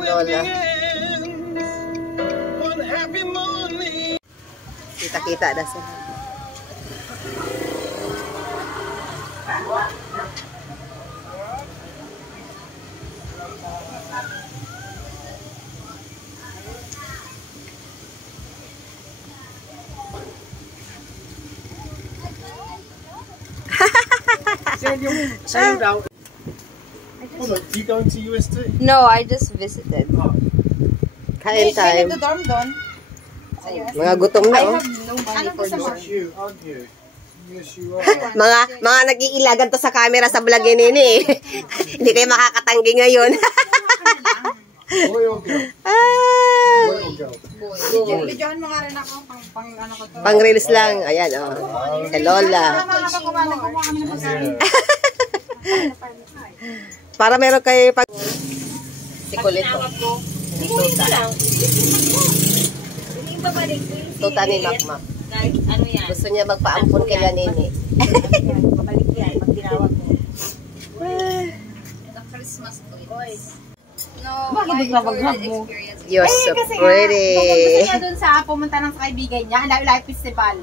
Lola. Kita-kita na sila. Hold on, you going to UST? No, I just visited. Kain time. The dorm doon. Mga gutom na, oh. I have no money for dorm. You, aren't you? Yes, you are. Mga nag-iilagan to sa camera sa vlog ni Nini, eh. Hindi kayo makakatanggi ngayon. Boy or girl? Ah, Boy or girl? Videohan mo nga rin ako pang ano ko to. pang reels lang. Ayan, oh. Si Lola. Para meron kayo pag... Si Kulit, oh. Tuta. Tuta ni Makmak. Ano yan? Gusto niya magpaampun kay Nini. Babalik yan. Pag tinawag mo. The Christmas toys. No, Bakit nagbabagrab mo? You're so pretty. Pumunta siya dun sa pumunta ng sa kaibigan niya, ang Live Festival.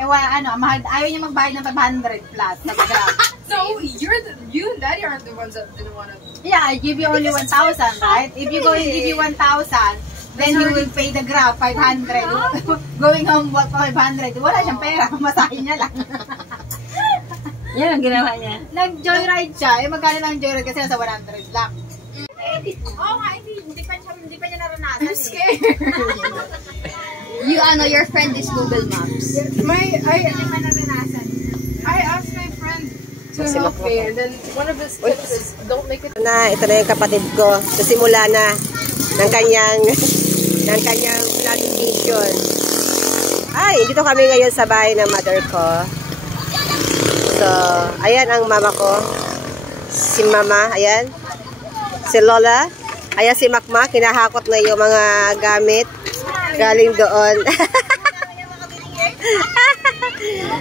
Eh wala, ano, mahal, ayaw niya magbayad ng 500 plus sa grab. So you and Daddy aren't the ones that didn't want to. Yeah, I give you only 1,000, right? If you go and give you 1,000, then you will pay the grab 500. Going home 500. Wala siyang pera, masahin niya lang. Yan ang ginawa niya. Nag-joyride siya, eh magkano lang ang joyride kasi nasa 100 lang. Oo nga, hindi pa niya naranasan. I'm scared. Your friend is Google Maps. I asked my friend to help me, and then one of his tips is don't make it. Ito na yung kapatid ko. Sa simula na ng kanyang vlogging mission. Ay, dito kami ngayon sa bahay ng mother ko. So, ayan ang mama ko. Si mama, ayan. Si Lola. Ayan si Makmak, kinahakot na yung mga gamit galing doon.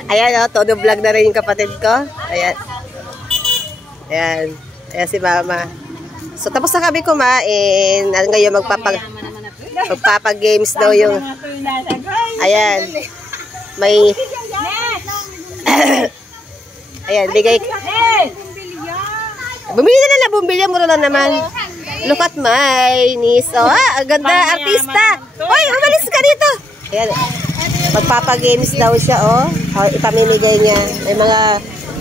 Ayan, oh, todo vlog na rin yung kapatid ko. Ayan. Ayan. Ayan si mama. So, tapos na kami kumain. Ngayon magpapag-games daw yung... Ayan. May... Ayan, bigay... Bumili na lang, bumili. Mura lang naman. Look at my niece. Oh, ang ganda, artista. Hoy, umalis ka dito. Ayan. Magpapagames daw siya, oh. Oh, ipamimigay niya. May mga...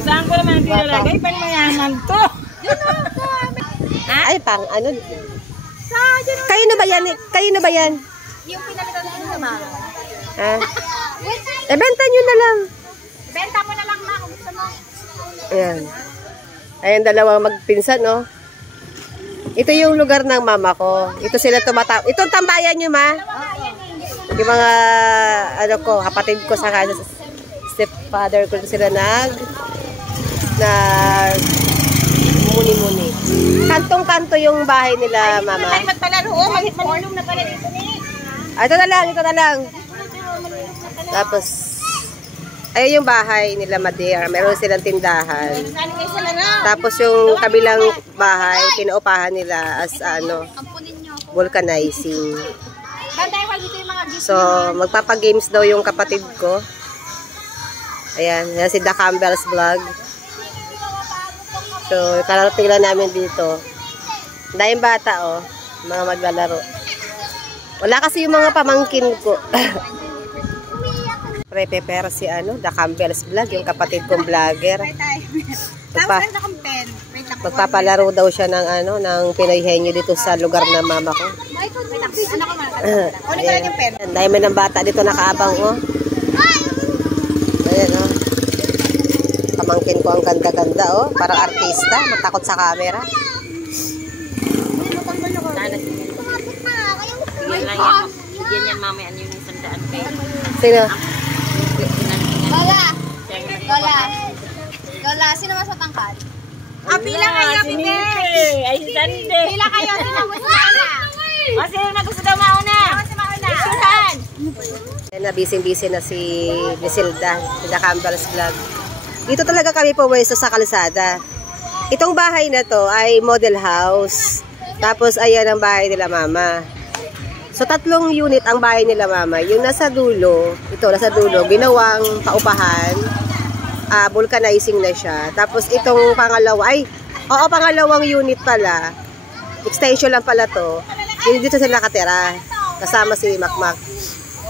Saan ko naman pinalagay? Panimayaman to. Ay, pang ano? Kayo na ba yan? Kayo na ba yan? Yung pinalitan mo naman. Ha? Benta nyo na lang. Benta mo na lang na kung gusto mo. Ayan. Ayan, dalawang magpinsan, no? Ito yung lugar ng mama ko. Ito sila tumataw. Itong tambayan nyo, ma? Yung mga, ano ko, kapatid ko sa stepfather ko sila muni-muni. Kantong-kanto yung bahay nila, mama. Ay, magpalaro. Malit-malulong na pala dito ni. Ito na lang, ito na lang. Tapos, ayun yung bahay nila, Madeira. Meron silang tindahan. Tapos yung kabilang bahay, pinaupahan nila as vulcanizing. So, magpapagames daw yung kapatid ko. Ayan, yan si The Campbell's Vlog. So, karating lang namin dito. Dahil bata, oh. Mga maglalaro. Wala kasi yung mga pamangkin ko. Prepare si The Campbell's Vlog, yung kapatid kong vlogger. Magpapalaro daw siya ng ng Pinoy henyo dito sa lugar ng mama ko. Ayan. Dahil may ng bata dito nakaabang, oh. Ayan, oh. Pamangkin ko ang ganda-ganda, oh. Parang artista, matakot sa camera. Yan yan mamaya yung isang daan kayo. Sino? Lola, sino mas matangkad? Pila kayo, Pipe! Ay, si Sande! Pila kayo, sino mas matangkad? O, sino na gusto daw mauna? Isuhan! Na busy-busy na si Misilda, si The Campbell's Vlog. Dito talaga kami puwesto sa kalsada. Itong bahay na to ay model house. Tapos ayan ang bahay nila mama. So 3 unit ang bahay nila mama. Yung nasa dulo, nasa dulo, ginawang paupahan. Vulcanizing na siya. Tapos itong pangalawang unit pala. Extension lang pala to. Yung dito sila nakatira. Kasama si Makmak.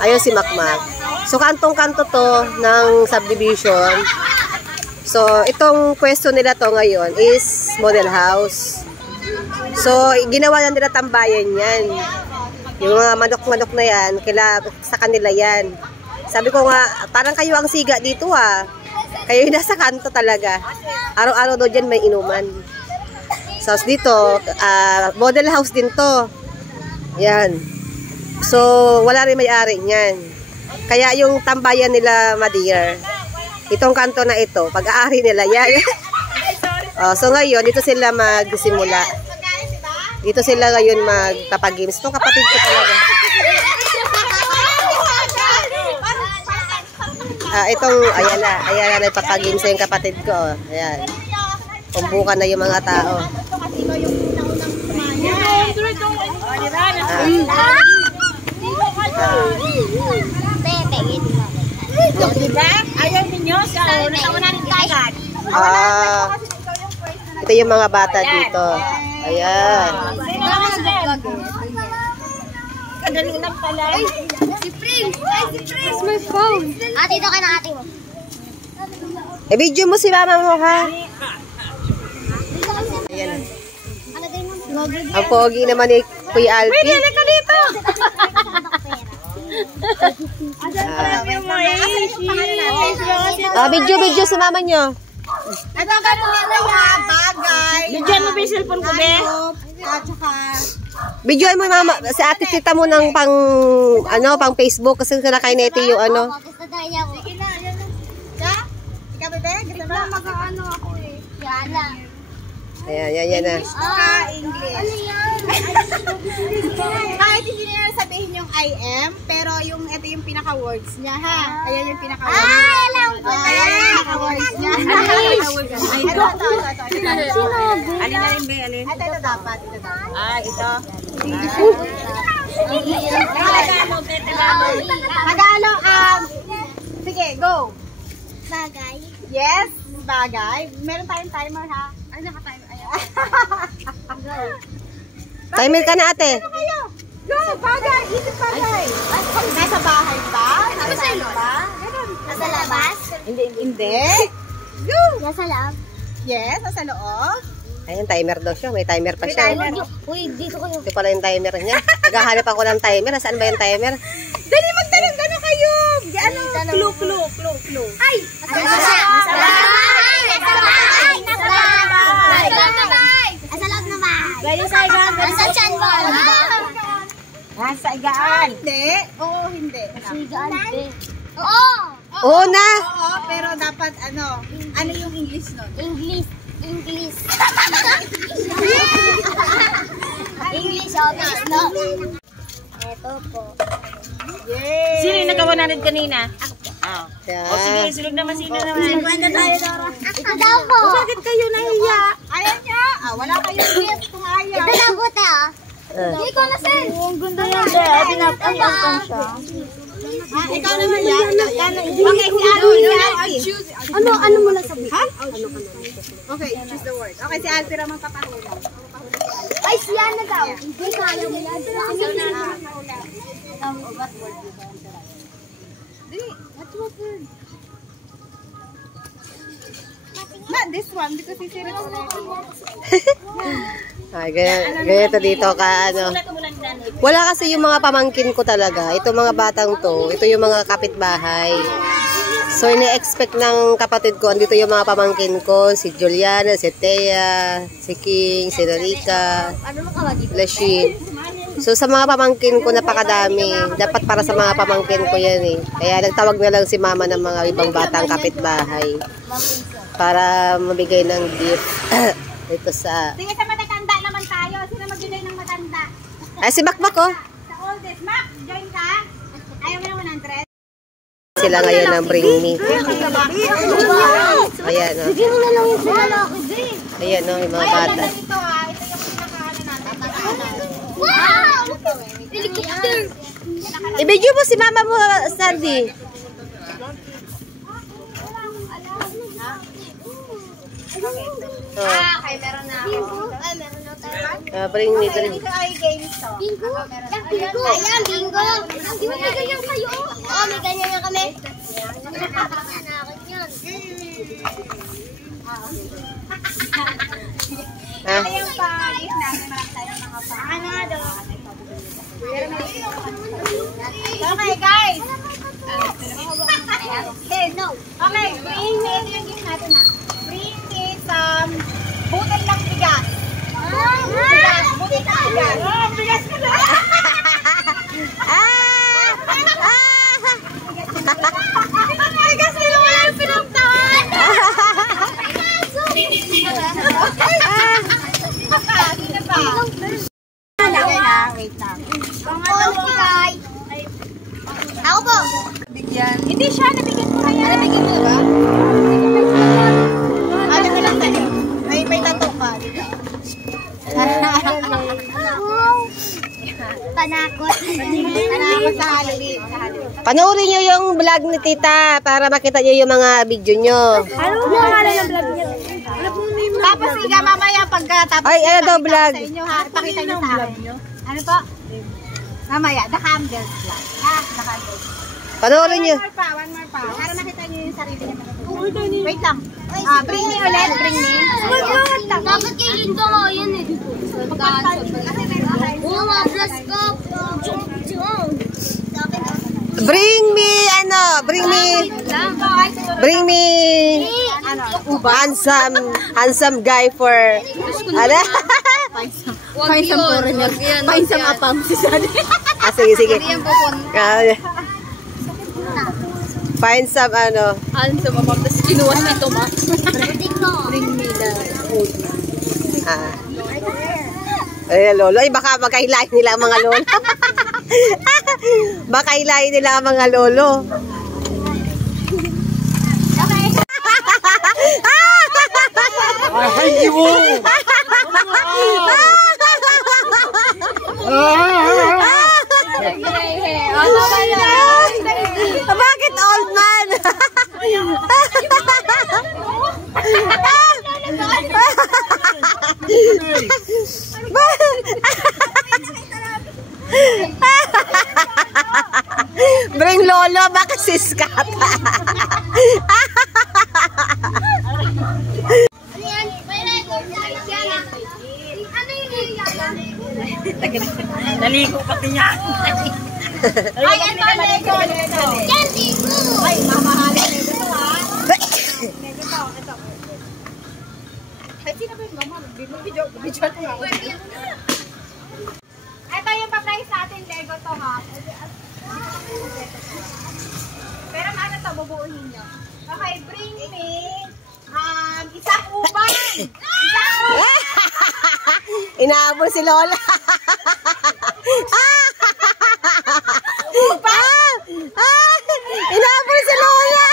Ayun si Makmak. So kantong-kanto to ng subdivision. So itong pwesto nila to ngayon is model house. So ginawa na nila tambayan yan. Yung mga manok-manok na yan, sa kanila yan. Sabi ko nga, parang kayo ang siga dito Kayo yung nasa kanto talaga. Araw-araw daw dyan may inuman. So dito, model house din to. Yan. So, wala rin may-ari niyan. Kaya yung tambayan nila, Madeir, itong kanto na ito, pag-aari nila yan. So ngayon, dito sila magsimula. Dito sila ngayon magpapagames. Itong kapatid ko talaga. Ayan na, nagpapagames yung kapatid ko. Ayan. Pumbukan na yung mga tao. Ayaw ninyo sa natawanan ng dagat. Ito yung mga bata dito. Ayan. Kadalingan pala. Si Prince! It's my phone! Ate, ito ka na ate mo. Video mo si mama mo, ha? Ayan. Ang pogi naman ni Kuya Alpi. Pwede ka dito. Video si mama nyo. Ito ka po bagay. Bigyan mo ba yung cellphone ko, be? At saka, Videoan mo mama, si ate tita mo ng pang Facebook kasi sila kay Neti yung Gusto tayo ako. sige na, yan na. Ka? Ikaw bebe? Gusto mo? Mag-ano ako eh. Yala. Ayan na. English. Ano yan? Kahit hindi nila sabihin yung I am, pero ito yung pinaka-words niya, ha? Ayan yung pinaka-words. Alam ko na. Ayan yung pinaka-words niya. Ito. Alin na rin, be? Alin? Ito dapat. Ito. Tagalog, sige, go. Bagay. Yes, bagay. Meron tayong timer, ha? Ano ka tayo? Ayan. Timer ka na ate. Kayo. Go, bagay. Isip bagay. Nasa bahay ba? Nasa bahay ba? Ganun. Nasa labas? Hindi. Go. Nasa lab? Yes, nasa loob. Ayan, timer daw siya. May timer pa siya. Uy, dito kayo. Ito pala yung timer niya. Naghahanap ako ng timer. Saan ba yung timer? Dali, magtanong gano'n kayo. Clue. Ay! Nasa bahay! Nasa bahay! Nasa bahay! Nasa bahay! Nasa bahay! Nasa loob na bahay! Pwede sa igaan. Nasa tiyan mo! Nasa igaan. Hindi. Oo, hindi. Oo! Oo na. Oo, pero dapat ano yung English nun? English. English office, no? Ito po. Yay! Sino yung nagka-100 kanina? Ayan. O sige, sulog naman sino naman. Kwenta tayo, Dora. Ito daw po. Bakit kayo nahiya? Ayaw niya. Wala kayong gift kung ayaw. Ito daw po, te, Hindi ko na, Sen. Ang ganda yan. Pinapangyakan siya. Ikaw naman yan. Okay, si Alpi. Ano mo lang sabihin? Okay, choose the word. Okay, si Alpi naman papahulog. Ay, siya na daw. Hindi kaya mo yan. What word? What word? Not this one, because he said it already. Ay, ganito dito ka Wala kasi yung mga pamangkin ko talaga. Ito mga batang to. Ito yung mga kapitbahay. So, ini-expect ng kapatid ko. Andito yung mga pamangkin ko. Si Juliana, si Thea, si King, si Narika, Lasheen. So, sa mga pamangkin ko, napakadami. Dapat para sa mga pamangkin ko yan eh. Kaya nagtawag na lang si mama ng mga ibang batang kapitbahay. Para mabigay ng gift. Ito sa... Sige, sa matatanda naman tayo. Sino magbigay ng matanda? Ay, si Bakbak oh. Sa oldest. Mac, join ka? Ayaw mo ng 100? Sila ngayon ng bring me. Ayan oh. Bigyan mo na lang yung sila. Ayan, no, yung mga bata. Ito ha, ito yung pinaka-ano natin. Wow! Helicopter! I-video mo si mama mo, Sandy. Okay, meron na ako. Ay, meron na tayo. Bring me, bring. Ito ay games to. Bingo! Bingo! Ayan, bingo! Di ba may ganyan kayo? Oo, may ganyan yan kami. Nakakakin yan. Ah. Yung pangis natin, marami tayong mga pa. Ano nga daw? Okay, guys. Okay, no. Okay, bring me, yung gift natin ha. Bring me some butil ng bigas. Bigas, butil ng bigas. Oh, bigas ka na. Bigas nila wala yung pinagtaan. Sino pa? Wait lang. Ako po. Hindi siya, nabigyan ko kaya. Nabigyan mo ba? Ano ko lang tayo? May tato ka, di ba? Panakot. Panakot sa Halloween. Panoorin nyo yung vlog ni tita para makita nyo yung mga video nyo. Ano mo nga ng vlog niya? Tapos siga mamaya pagkatapos Ay, ano daw vlog? sa inyo ha, pakita nyo sa akin. Ano po? Mamaya, the candles vlog. The candles. Panoorin nyo. One more pa. Para makita nyo yung sarili niya. Wait lang. Bring me ulit, bring me. Dapat kay Linda nga yan eh. Oo nga, plus ka. Bring me, handsome guy for, ano? Painsam po rin yan. Painsam apam. Sige. Find some, ano. Handsome ako. Tapos kinuha nito ma. Bring me the old Ah. Ay, lolo. Ay, baka magkahilahin nila ang mga lolo. Baka hilahin nila ang mga lolo. I hate you all! Bakit old man? Bring lolo, bakit siskat? Ano yan? May record yan. Ano yung Naligo pati niya. Ay, ito, Lego. Candy! Ay, mamahalin Lego to ha. Ito. Ay, sino ba yung mama? Video to ha. Ito yung pa-price natin, Lego to ha. Pero ano to, bubuuhin nyo. Okay, bring me isang uban. Inaabol si lola. Inaabol si lola.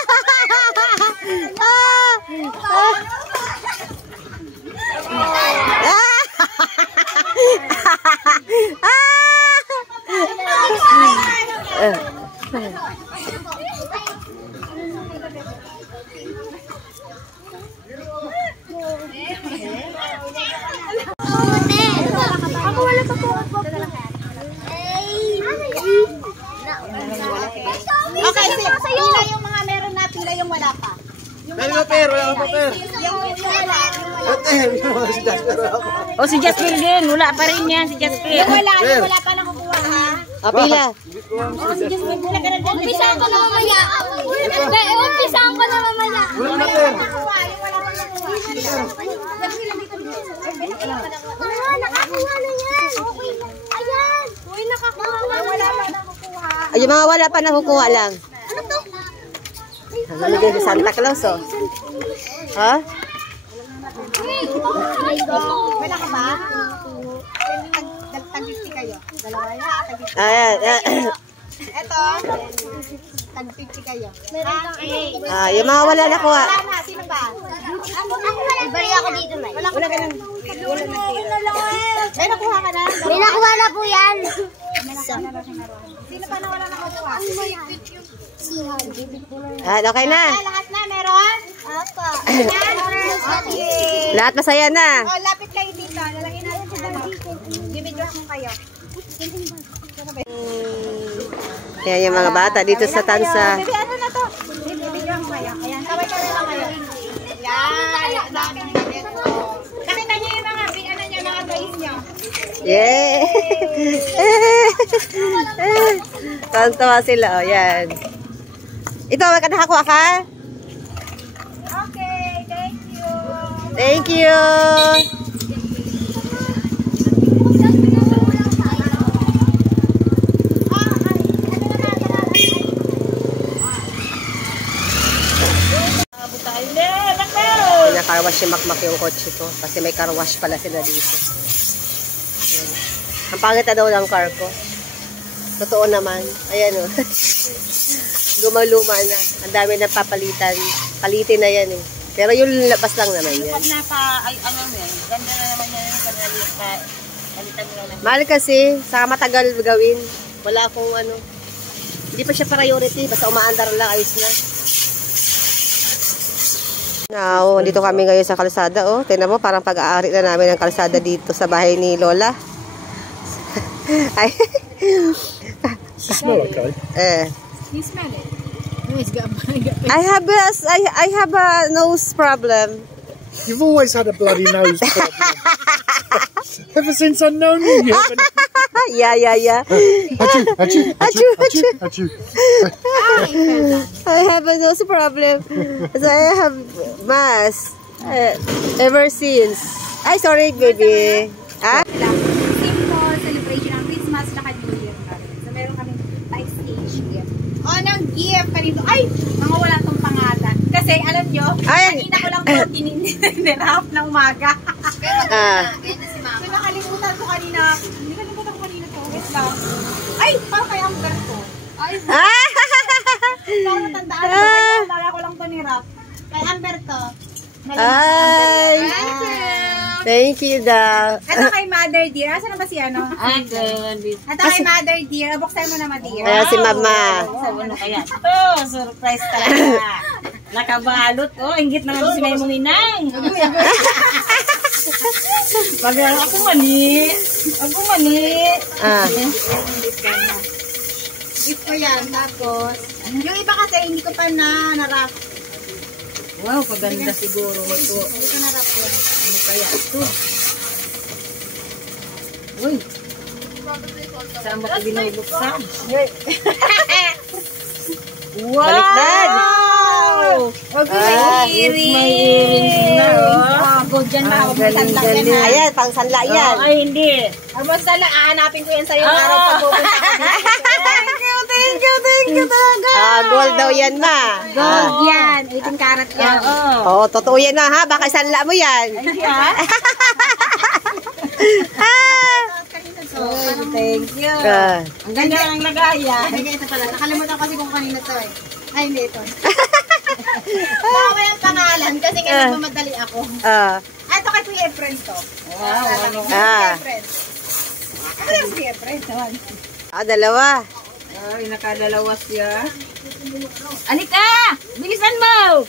Ako wala pa po. Okay, pila yung mga meron na, pila yung wala pa. Wala pa per. Yung wala. O si Jasper din. Wala pa rin yan si Jasper. Yung wala pa lang kukuha ha. Pila. Umpisahan ko na mamaya. Umpisahan ko na mamaya. Wala na per. Kukuha, yung wala pa lang kukuha. Nakakuha na yan. Ayan. Uy, nakakuha na. Wala pa lang kukuha. Ay, yung mga wala pa nakukuha lang. Ano to? Naligay si Santa Claus, oh. Ha? Wala ka ba? Tag-50 kayo. Dalawa yan. Ayan. Ito. Tag-50 kayo. Meron kang ano. Ah, yung mga wala na kuha. Wala na, sino ba? Ako wala. Ibari ako dito, May. Wala ka nang May nakuha ka na? May nakuha na po yan. Sino pa na wala nakuha? Ah, okay na. Lahat na meron? Apa. Okay. Lahat masaya na. Oh, lapit kayo dito. Lalagyan natin sa ano. Bibidyo mo kayo. Yan yung mga bata dito sa Tansa. Bibi, ano na to? Bibidyo mo kayo. Ayan, kaway ka na lang kayo. Yan, dami ng ganito. Nakita niyo yung mga, ano niya, mga toys niyo. Yeah! Tantawa sila, oh, yan. Ito, nakakuha ka? Okay, thank you. Thank you! Pinakarwash si Makmak yung kotse ko. Kasi may carwash pala sila dito. Yan. Ang pangit na daw ng car ko. Totoo naman. Ayan o. Luma-luma na. Ang dami na papalitan. Palitin na yan eh. Pero yung labas lang naman yan. Pag ano mo yan, ganda na naman yan yung palitan mo lang. Mahal kasi. Saka matagal gawin. Wala akong ano. Hindi pa siya priority. Basta umaandar lang. Ayos na. Now, dito kami ngayon sa kalsada, oh. Tingnan mo, parang pag-aari na namin ng kalsada dito sa bahay ni Lola. Ay. Smell okay. You smell it? I have a nose problem. You've always had a bloody nose problem. Ever since I've known you. Yeah. Achoo. I have a nose problem. So I have mask ever since. Ay, sorry, baby. Ah? Simple celebration ng Christmas na New Year namin. So meron kaming pa-stage gift. Oh, ng gift kanito. Ay, mga wala tong pangalan. Kasi alam nyo, kanina ko lang po tinirap ng umaga. So nakalimutan ko kanina. Hindi kalimutan ko kanina to. Wait lang. Ay, parang kay Amber to. Ay, parang natandaan ko. Kaya ko lang to nirap. Kay Amber to. Ay. Thank you daw. Ito kay Mother Dear. Asan na ba si ano? Ay, good. Ito kay Mother Dear. Buksan mo na, Mother Dear. Ayan si Mama. Ano kaya? Oh, surprise talaga. Nakabalot. Oh, inggit naman si May Munginang. Pag ako mani. Ah. Gift ko yan. Tapos, yung iba kasi hindi ko pa na-wrap. Wow, paganda siguro ito. Hindi ko na-wrap yun. Ano kaya ito? Uy. Saan ba ito binubuksan? Wow! Baliktad! Huwag ko Ah, may earring. May earrings na, oh. Good dyan na. Huwag mo galing, sanlak yan, galing. ha. Ayan, pang sanla yan. Oh, ay, hindi. Huwag mo sanlak. Aanapin ko yan sa'yo araw pag pupunta ka dito. Thank you talaga. Ah, gold daw yan, ma. Gold yan. 18 karat yan. Oo. Oh, totoo yan na, ha? Baka sanla mo yan. Ay, ha? Thank you. Ah. Ang ganda ng lagayan. Ay, ito pala. Nakalimutan kasi kung kanina to eh. Ay, hindi ito. Baka yung pangalan kasi nga nagmamadali ako. Ah. Ah, ito kay Kuya Efren to. Wow. Ah. Kuya Efren. Ano yung Kuya Efren? Ah, dalawa. Ay, nakadalawa siya. Anika! Bilisan mo!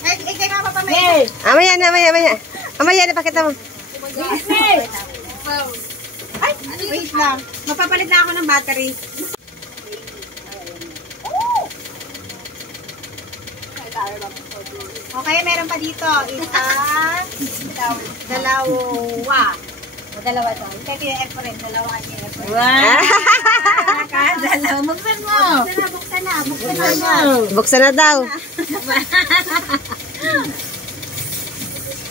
Ay, kaya nga pa may. Amaya na. Amaya na, pakita mo. Bilis, May! Ay, wait lang. Mapapalit na ako ng battery. Okay, meron pa dito. Isa, dalawa. Dalawa to. Kaya Kuya Efren, dalawa kay Efren. Wow! Nakadalawa. Buksan mo. Buksan na. Buksan na daw.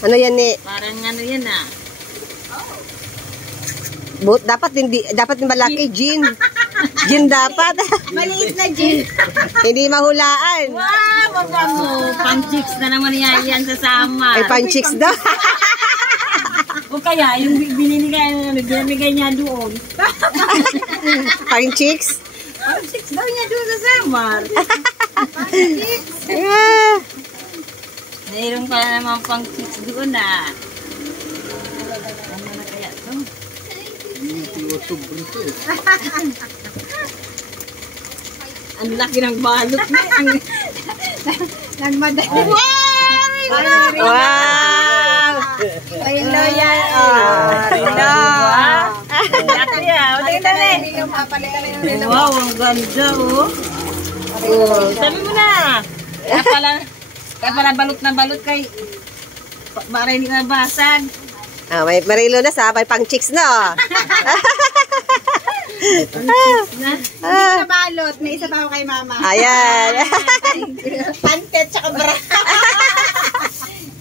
Ano yan eh? Parang ano yan ah. Dapat yung malaki, gin. Gin dapat. Maliit na gin. Hindi mahulaan. Wow! Mabango! Pan-chicks na naman yan sa sama. Ay, pan-chicks daw. O kaya, yung binibigay niya doon. Pan-chicks? Pag-chicks daw niya doon sa Samar. Yeah. Mayroon ka na naman pang chicks doon na. Ano na kaya ito? Ang laki ng balot niya. Nagmadali. Wow! Hello yan. Hello! Ito yan. Tingnan na eh. Wow, ang ganda oh. Sabi mo na. Kaya pala balot na balot kay para hindi na basag. May marilo na sa may pang chicks na. Hindi na balot. May isa pa ako kay mama. Ayan. Pantet tsaka bra.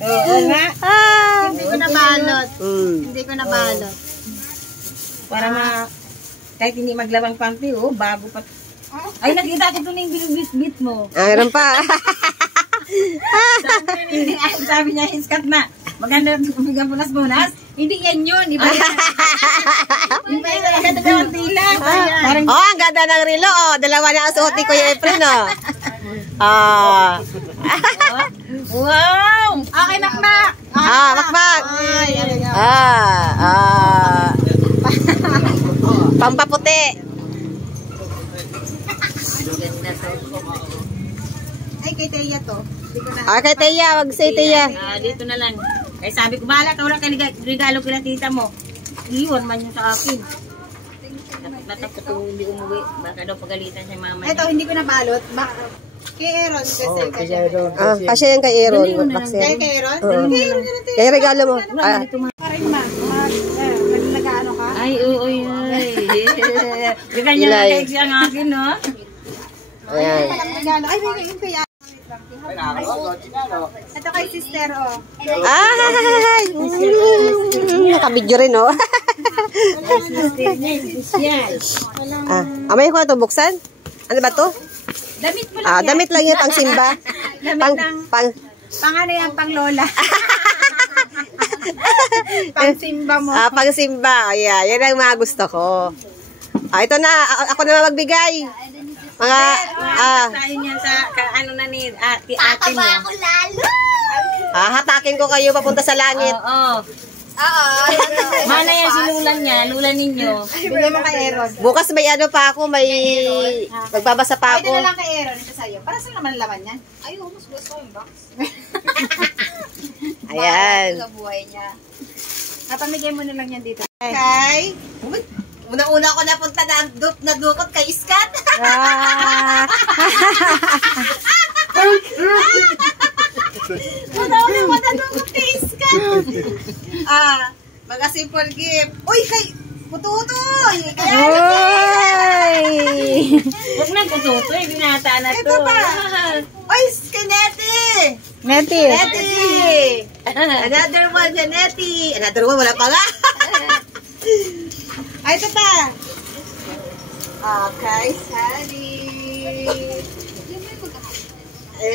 Oo nga. Hindi ko na balot. Mm. Hindi ko na balot. Para kahit hindi maglabang panty oh, bago pa. Ay, nakita ko doon yung binubit-bit mo. Meron pa. Sabi niya, iskat na. Maganda bigyan bunas-bunas. Hindi yan yun. Iba yan. Iba yan. Maganda daw ang tila. Parang Ang ganda ng relo. Dalawa na ang suot ni Kuya Efren, wow! Okay, makmak. Makmak. Pampaputi. Ay, kay Teya to. Hindi ko na. Kay Teya. Wag say Teya. Dito na lang. Kaya sabi ko, bahala ka, wala ka regalo kila tita mo. Iwan man yun sa akin. Natakot ko hindi umuwi. Baka daw pagalitan siya mama niya. Ito, hindi ko na balot. Kay Aaron kasi kasi. Kasya yan kay Aaron. Kay Aaron? Kaya regalo mo. Parin ma. Nag-ano ka? Ay, uy. Yung kanya na cake siya ang akin, no? Ayan. Regalo. Ay, may yung kay Aaron. Ito kay sister, oh. Ay! Nakabidyo rin, oh. Amay ko na ito, buksan? Ano ba to? Damit mo lang yan. Damit lang yun, pang simba. Pang ano yan, pang lola. Pang simba mo. Pang simba. Yeah, yan ang mga gusto ko. Ito na, ako na magbigay. Mga, Tayo niyan sa, ano na ni ate niya. Ako lalo. hatakin ko kayo papunta sa langit. Oo. Oo. Mana yan si Lula niya, Lula ninyo. Bigay mo kay Aaron. Bukas may ano pa ako, may magbabasa pa Pwede na ako. lang kay Aaron. Ito sa'yo. Para saan naman laman yan? Ay, mas gusto yung box. Ayan. Sa buhay niya. Napamigay mo na lang yan dito. Kay, una-una ako napunta na dukot kay Iskat. Una-una dukot kay Iskat. Mga simple gift. Uy, kay Pututoy. Huwag na kututoy, binata na to. Ito pa. Uy, kay Nettie. Nettie. Nettie. Another one kay Nettie. Another one, wala pa nga. Ay, ito pa. Okay, Sally.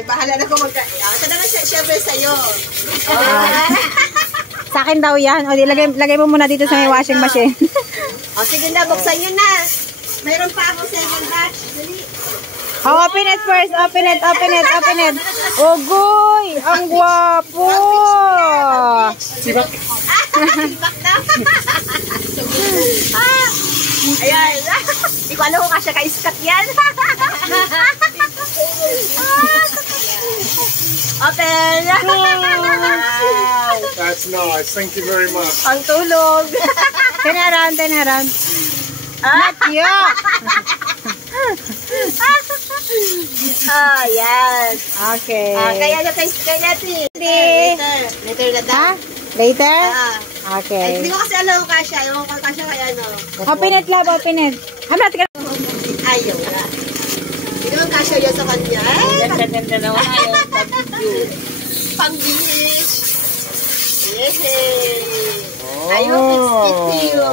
Bahala na kung ito naman syempre sa'yo. Sa akin daw yan. O, lagay mo muna dito sa may washing machine. Sige na, buksan nyo na. Mayroon pa ako 7 batch. Dali. Open it first. Open it. Ogoy! Ang gwapo! Sibak. Sibak na. Ayan. Hindi ko alam kung kasya ka-iskat yan. Open. That's nice. Thank you very much. Ang tulog. Turn around. Not you! Yan. Okay. Kaya na kay Nettie. Later na daw. Later? Ay, Okay. hindi ko kasi alam kung kasya. Ewan ko kasya kaya no. Open it, love. Open it. Ayaw na. Hindi naman kasya yun sa kanya. Ganda-ganda naman ayaw. Pang-beach. Yay! I hope it's fit to you.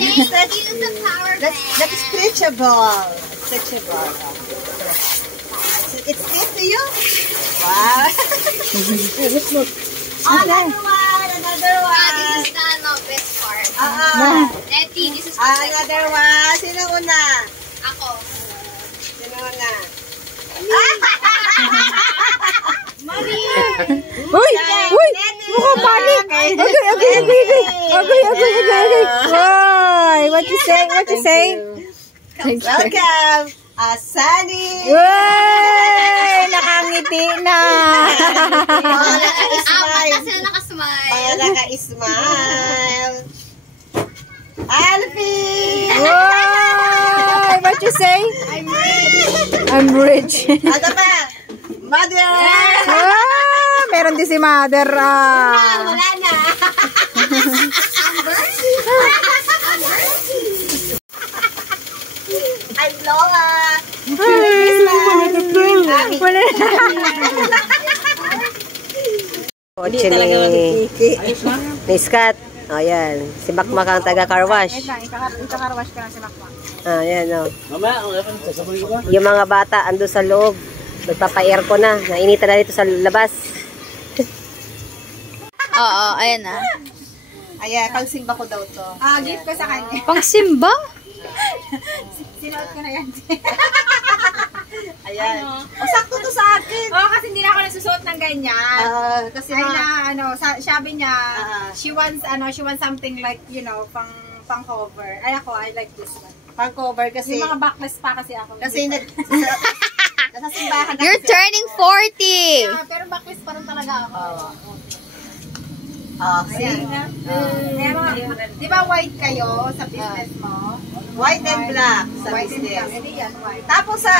Use the power bank. That's stretchable. Stretchable. It's fit to you? Wow. Another one. This is the best part. Ah. Nettie, this is Another one. Sino una? ako. ako. Sino na? Uy! Uy! Mukhang panik! Okay. Why? What you say? What you say? Welcome, Asani! Uy! Nakangiti na! Apat na sila nakasmile. Mga naka-smile. Alfie! Uy! What you say? I'm rich. I'm rich. Ano ba? Mother! Meron din si Mother. Wala na. I'm Lola! Kotse ni Skat. O, yan. Si Bakmak ang taga-car wash. Ikakarwash ka lang si Makmak. Yan, o. Yung mga bata ando sa loob. Nagpapa-aircon na. Nainitan na dito sa labas. Oo, ayan na. Ayan, pang-simba ko daw to. Gift ko sa kanya. Pang-simba? Sinuot ko na yan. Ayan. O, sakto to sa akin. Oo, kasi hindi na ako nasusuot ng ganyan. Kasi Ay na, sabi niya, Ah. she wants something like, pang cover. Ay ako, I like this one. pang-cover kasi. Yung mga backless pa kasi ako. Kasi nasa simbahan na You're kasi. turning 40! Pero backless pa rin talaga ako. See? Kaya di ba white kayo sa business mo? White and black sa White and black. business. Hindi yan, white. Tapos sa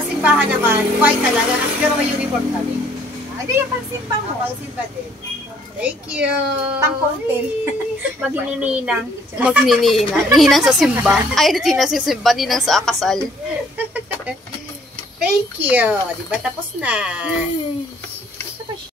simbahan naman, white talaga. Kasi pero may uniform kami. Hindi yung pang-simpa mo. Pang-simba din. Thank you. Pang-cocktail. Maginininang. Magnininang. Ninang sa simba. Ay, ninang sa simba. Ninang sa akasal. Thank you. Di ba tapos na?